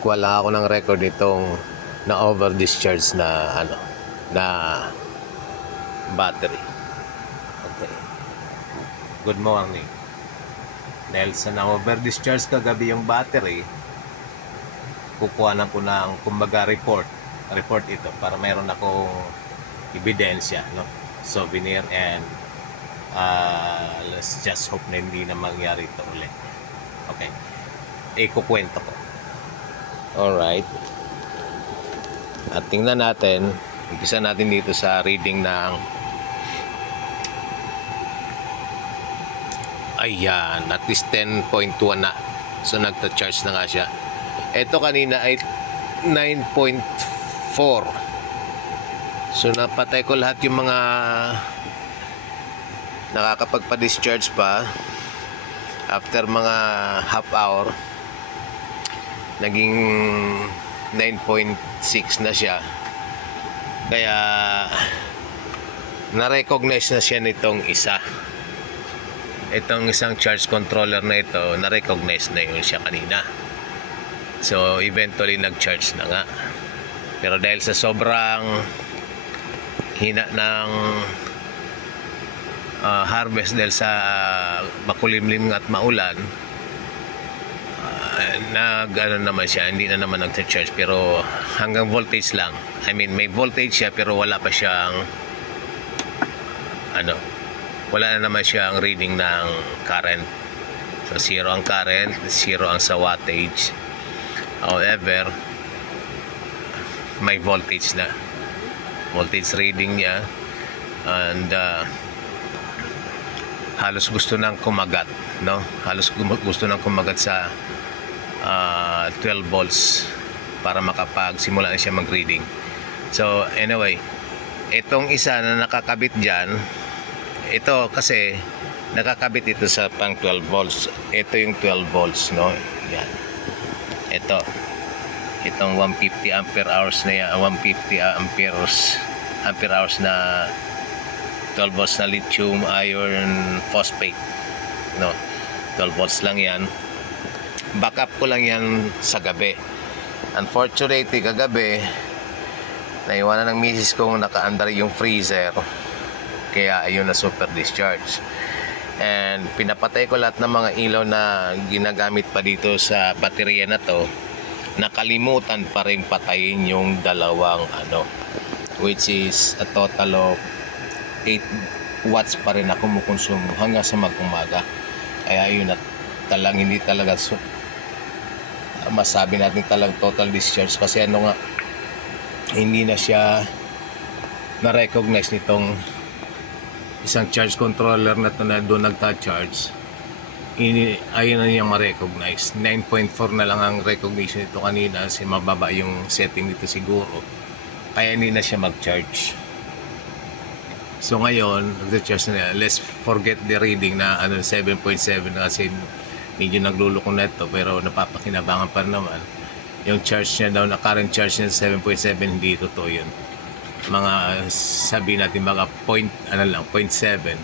makakuha lang ako ng record nitong na over discharge na na battery. Okay. Good morning. Dahil sa na over discharge kagabi yung battery, kukuha na po ng kumbaga report ito para mayroon akong ebidensya, no? Souvenir, and let's just hope na hindi na mangyari ito ulit. Okay, ikukwento ko. Alright, at tingnan natin, umpisa natin dito sa reading ng ayan, at least 10.1 na. So nagta-charge na nga siya. Ito kanina ay 9.4. So napatay ko lahat yung mga nakakapagpa-discharge pa. After mga half hour, naging 9.6 na siya. Kaya na-recognize na siya nitong isa. Itong isang charge controller na ito, na-recognize na yun siya kanina. So eventually nag-charge na nga. Pero dahil sa sobrang hina ng harvest, dahil sa makulimlim at maulan, naman siya, hindi na naman nag-charge, pero hanggang voltage lang. I mean, may voltage siya pero wala pa siyang wala na naman siyang reading ng current. So zero ang current, zero ang sa wattage. However, may voltage na, voltage reading niya, and halos gusto nang kumagat, no? Halos gusto nang kumagat sa 12 volts para makapagsimula na siya mag-reading. So anyway, itong isa na nakakabit dyan, ito kasi nakakabit ito sa pang 12 volts. Ito yung 12 volts, no? Yan. Itong 150 ampere hours na yan, 150 ampere hours na 12 volts na lithium iron phosphate, no? 12 volts lang yan. Backup ko lang yan sa gabi. Unfortunately, kagabi naiwanan ng misis kong naka-under yung freezer, kaya ayun na super discharge. And pinapatay ko lahat ng mga ilaw na ginagamit pa dito sa baterya na to. Nakalimutan pa rin patayin yung dalawang which is a total of 8 watts pa rin na kumukonsumo hanggang sa mag-umaga. Kaya yun, at hindi talaga masabi natin talagang total discharge, kasi hindi na siya na-recognize nitong isang charge controller na to na doon nagta-charge. Ayun na niyang ma-recognize. 9.4 na lang ang recognition nito kanina, kasi mababa yung setting dito siguro, kaya hindi na siya mag-charge. So ngayon, nag-charge na. Let's forget the reading na 7.7 kasi medyo nagluloko na ito, pero napapakinabangan pa naman. Yung charge niya daw, na current charge niya 7.7, hindi totoo yun. Mga sabihin natin mga 0.7.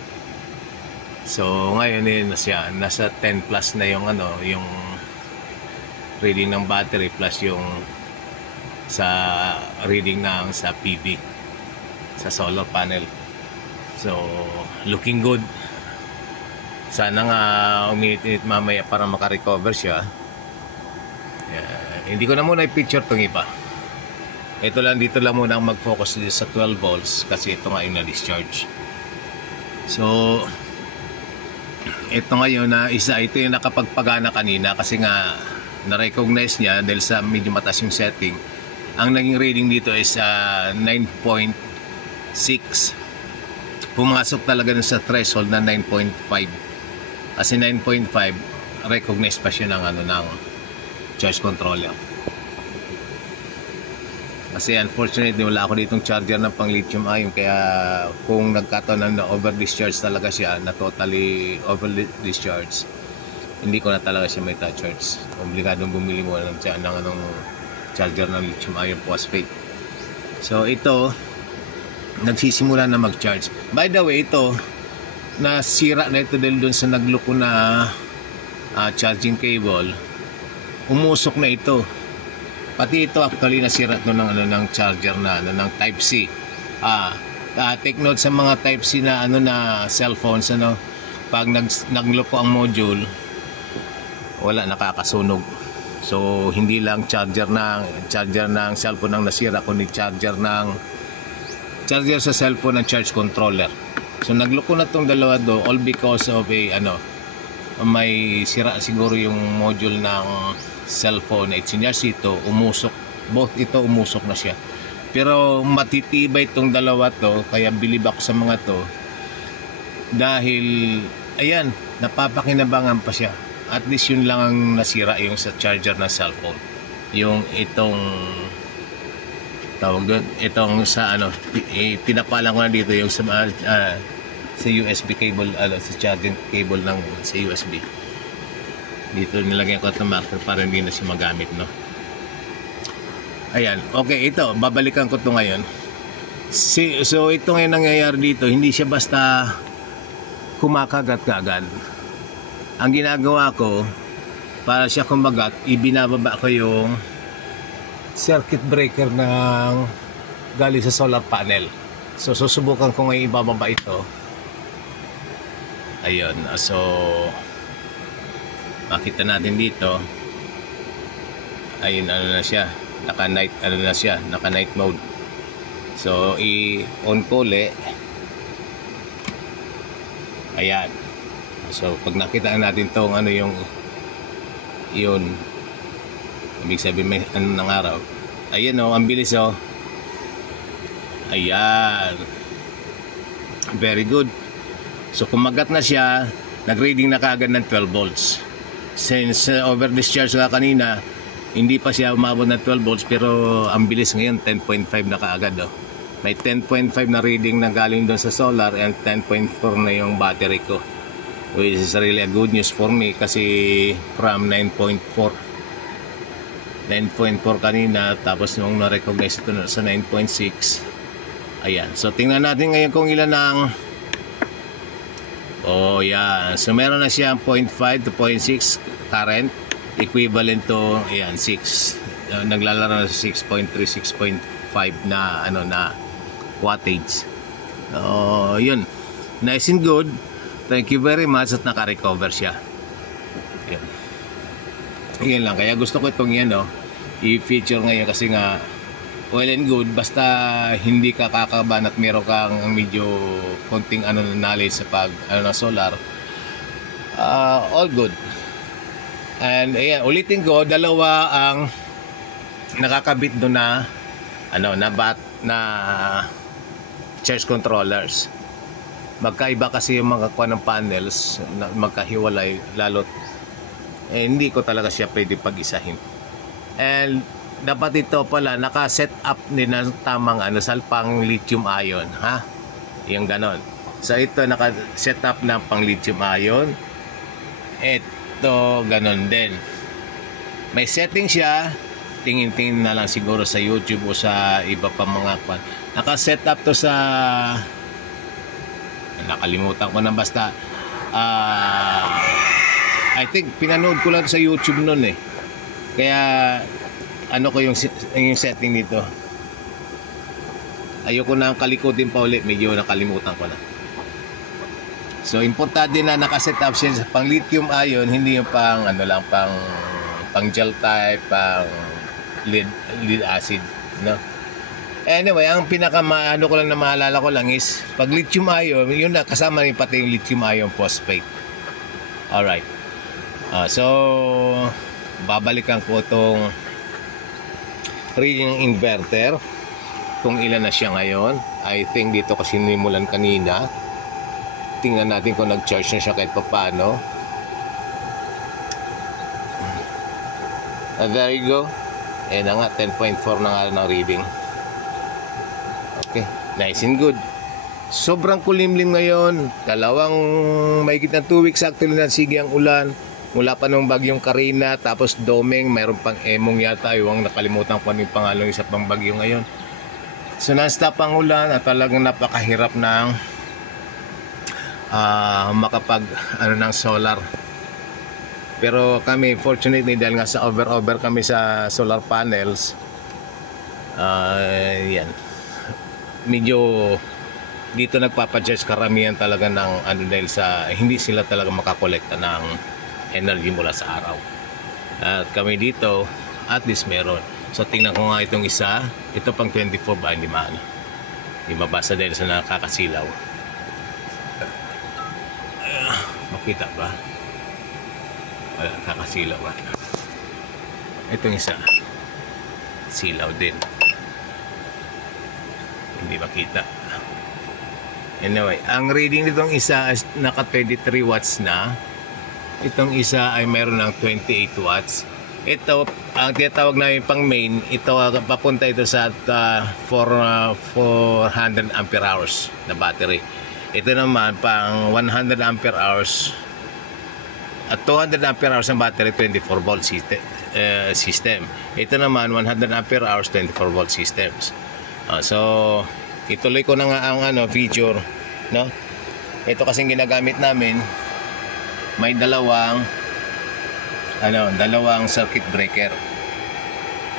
So ngayon nasa 10 plus na yung yung reading ng battery, plus yung sa reading ng sa PV, sa solar panel. So looking good. Sana nga uminit-init mamaya para makarecover siya. Hindi ko na muna i-picture itong iba. Ito lang, dito lang muna ang mag-focus sa 12 volts, kasi ito nga yung na-discharge. So ito ngayon na isa, ito yung nakapagpagana kanina, kasi nga na-recognize niya dahil sa medyo mataas yung setting. Ang naging reading dito is 9.6. Pumasok talaga dun sa threshold na 9.5. Kasi 9.5 recognize pa siya ng ng charge controller. Kasi unfortunately wala ako ditong charger ng pang lithium ion, kaya kung nagkataon na over discharge talaga siya, na totally over discharge, hindi ko na talaga siya may charge. Obligadong bumili mo ng charger ng lithium ion phosphate. So ito nagsisimula na mag-charge. By the way, ito nasira na ito dahil doon sa nagloko na charging cable. Umusok na ito. Pati ito actually nasira to ng ng charger na ng Type C. Take note sa mga Type C na na cellphones, pag nagloko ang module, wala, nakakasunog. So hindi lang charger ng cellphone ang nasira, kundi charger sa cellphone ng charge controller. So nagloko na tong dalawa do, all because of may sira siguro yung module ng cellphone. Itsinyas ito, both ito umusok na siya. Pero matitibay itong dalawa to, kaya bilib ako sa mga to, dahil ayan, napapakinabangan pa siya. At least yun lang ang nasira, yung sa charger ng cellphone, yung itong tawag doon, itong sa pinapalang ko na dito yung sa USB cable, sa charging cable sa USB. Dito nilagyan ko itong marker para hindi na siya magamit, Ayan, okay, ito, babalikan ko ito ngayon. So ito ngayon nangyayari dito, hindi siya basta kumakagat-kagat. Ang ginagawa ko, para siya kumagat, ibinababa ko yung circuit breaker ng galing sa solar panel. So susubukan ko ngayon ibababa ito. Ayun, so makita natin dito. Ayun, na siya, naka night mode. So i-on ko ulit. Ayan. So pag nakita natin tong yun, ibig sabihin may ng araw. Ayan, ang bilis, ayan, very good. So kumagat na siya, nag-reading na kaagad ng 12 volts. Since over discharge ka kanina, hindi pa siya umabot ng 12 volts, pero ang bilis ngayon 10.5 na kaagad. May 10.5 na reading na galing doon sa solar, and 10.4 na yung battery ko, which is really a good news for me, kasi from 9.4 kanina, tapos nung na-recognize ito sa 9.6. ayan, so tingnan natin ngayon kung ilan ang yan. So meron na siyang 0.5 to 0.6 current, equivalent to 6, naglalaro na sa 6.3, 6.5 na na wattage. Yun, nice and good. Thank you very much, at naka-recover siya. Yan lang, kaya gusto ko itong i-feature ngayon, kasi nga well and good, basta hindi ka kakabahan at meron kang medyo konting knowledge sa pag ng solar, all good. And ayan, ulitin ko, dalawa ang nakakabit doon na na charge controllers. Magkaiba kasi yung mga kuha ng panels, magkahiwalay, lalo't hindi ko talaga siya pwede pag-isahin. And dapat ito pala naka-set up din ng tamang salpang lithium ion, yung ganon. So ito naka-set up na pang lithium ion, ito ganon din. May setting siya, tingin-tingin na lang siguro sa YouTube o sa iba pa mga kwan. Naka-set up to sa, nakalimutan ko na, basta I think pinanood ko lang sa YouTube noon kaya ko yung setting dito, ayoko na kalikutin pa ulit, medyo nakalimutan ko na. So importante na nakaset up siya sa pang lithium ion, hindi yung pang pang gel type, pang lead acid, Anyway, ang pinaka ko lang na maalala ko lang is pag lithium ion, yun na kasama rin pati yung lithium ion phosphate. Alright. So babalikan ko itong reading inverter kung ilan na siya ngayon. I think dito kasi sinimulan kanina. Tingnan natin kung nag-charge na siya kahit paano. There you go. Ayan na nga, 10.4 na nga ng reading. Okay, nice and good. Sobrang kulimlim ngayon. Mahigit na 2 weeks actually na sige ang ulan. Mula pa nung bagyong Karina, tapos Domeng, mayroon pang Emong yata, yung nakalimutan ko yung pangalan, isa pang bagyo ngayon. So non-stop ang ulan, at talagang napakahirap ng makapag ng solar. Pero kami fortunately dahil nga sa over kami sa solar panels, yan, medyo dito nagpapa-charge karamihan talaga ng ano, dahil sa hindi sila talaga makakolekta ng energy mula sa araw. At kami dito at least meron. So tingnan ko nga itong isa, ito pang 24 ba, hindi mabasa dahil sa nakakasilaw. Makita ba? Wala, kakasilaw ba? Itong isa, silaw din, hindi makita. Anyway, ang reading nitong isa is naka 23 watts na. Itong isa ay meron ng 28 watts. Ito, ang tinatawag namin pang main, ito papunta ito sa 400 ampere hours na battery. Ito naman pang 100 ampere hours at 200 ampere hours ng battery, 24 volt system. Ito naman 100 ampere hours, 24 volt systems. So ituloy ko na nga ang feature, no? Ito kasing ginagamit namin, may dalawang circuit breaker.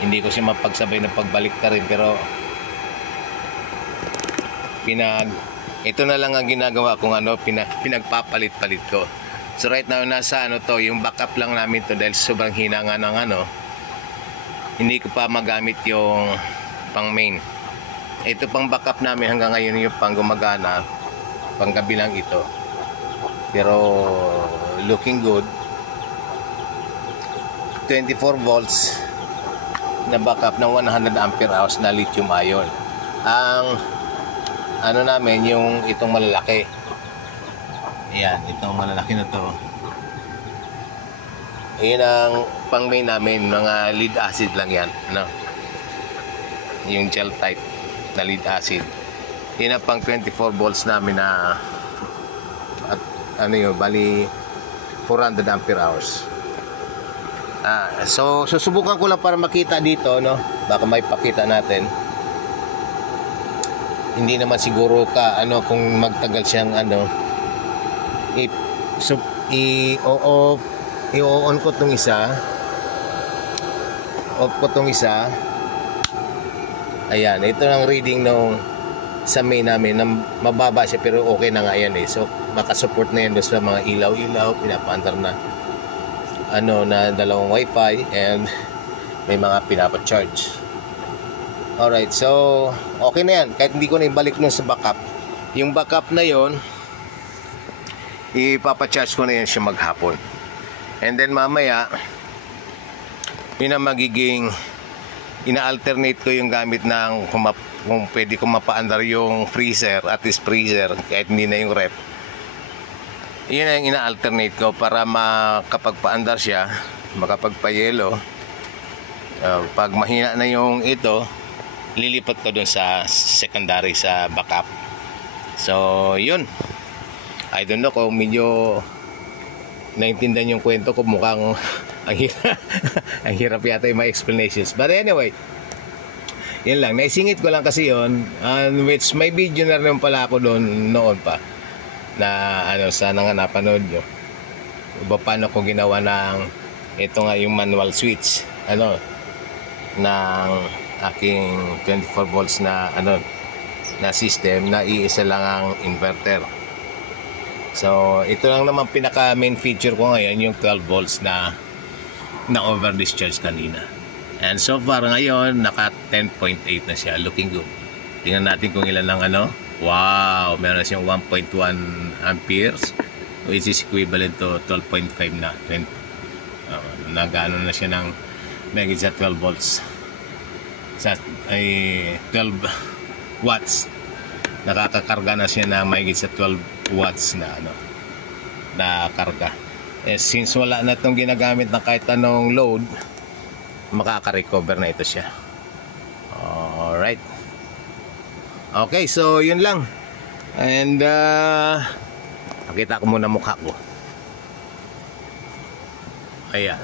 Hindi ko siya mapagsabay na pagbalik ta rin, pero ito na lang ang ginagawa kong pinagpapalit-palit ko. So right now nasa to, yung backup lang namin to dahil sobrang hina nga ng hindi ko pa magamit yung pang main. Ito pang backup namin hanggang ngayon, yung pang gumagana, pang gabi lang ito. Pero looking good. 24 volts na backup ng 100 ampere hours na lithium ion. Ang namin yung itong malalaki. Ayan, itong malalaki na to. Ayan ang pang main namin, mga lead acid lang yan, no? Yung gel type na lead acid. Yan ang pang 24 volts namin na at bali 400 ampere hours. So susubukan ko lang para makita dito, no? Baka may pakita natin. Hindi naman siguro kung magtagal siyang i-on ko tong isa. Off ko tong isa. Ayan, ito ang reading nung sa main namin na mababa siya pero okay na nga yan eh. So makasupport na yan doon sa mga ilaw-ilaw, pinapaandar na na dalawang wifi and may mga pinapa-charge. Alright, so okay na yan kahit hindi ko na ibalik nun sa backup. Yung backup na yon ipapa-charge ko na yan siya maghapon, and then mamaya yun ang magiging ina-alternate ko yung gamit ng kung pwede ko mapaandar yung freezer, at least freezer kahit hindi na yung ref. Yun ang ina-alternate ko para makapagpaandar siya, makapagpayelo. Pag mahina na yung ito, lilipat ko dun sa secondary, sa backup. So yun, I don't know kung medyo naintindihan yung kwento ko. Mukhang ang hirap yata yung mga explanations, but anyway, yun lang, naisingit ko lang kasi yun, which may video na rin pala ako doon noon pa na sana nga napanood nyo paano ko ginawa ng ito nga yung manual switch ng aking 24 volts na na system na iisa lang ang inverter. So ito lang naman pinaka main feature ko ngayon, yung 12 volts na over discharge kanina, and so far ngayon naka 10.8 na siya, looking good. Tingnan natin kung ilan lang wow, meron siyang 1.1 amperes, which is equivalent to 12.5 na. Nagano na siya ng megit sa 12 volts. Sa 12 watts. Nakakakarga na siya na megit sa 12 watts na na karga. Since wala na itong ginagamit na kahit anong load, makaka-recover na ito siya. Alright. Okay, so yun lang. And pakita ko muna mukha ko. Ayan.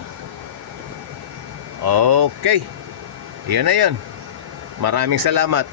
Okay. Yan na yun. Maraming salamat.